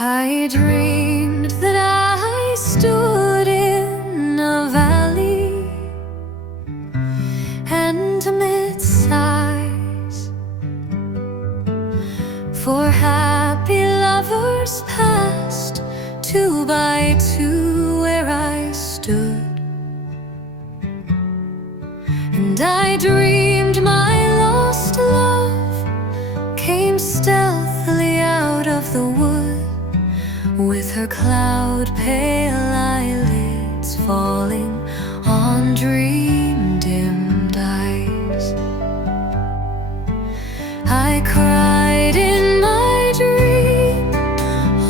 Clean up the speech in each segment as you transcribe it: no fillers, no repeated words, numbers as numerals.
I dreamed that I stood in a valley, and amid sighs for happy lovers passed two by two where I stood. And I dreamed my lost love came stealthily out of the wood, with her cloud-pale eyelids falling on dream-dimmed eyes. I cried in my dream,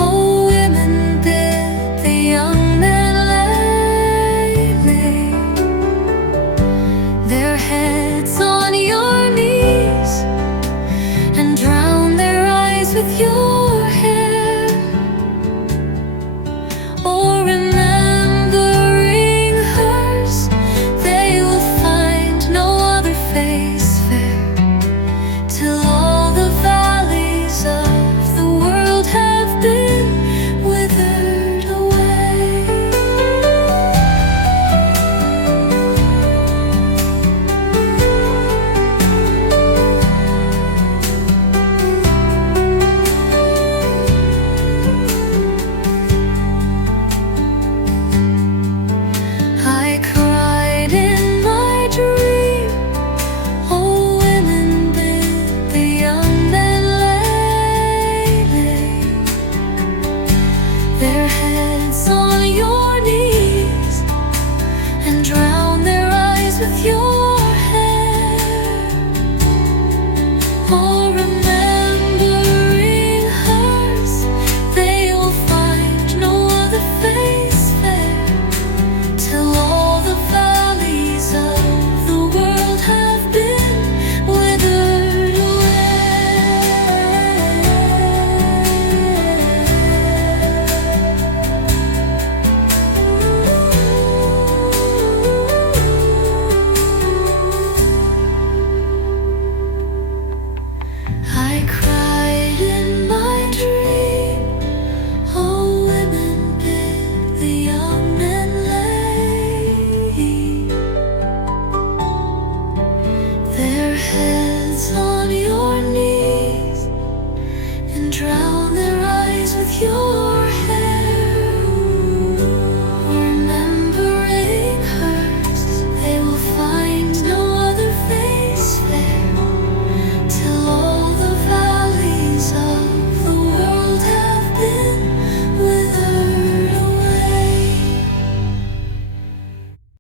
"Oh, women, bid the young men lay their heads on your knees and drown their eyes with your hair." Or remembering hers, they will find no other face fair, till all the valleys of the world have been withered away. I cried in my dream, "Oh, women, bid the young men lay their heads on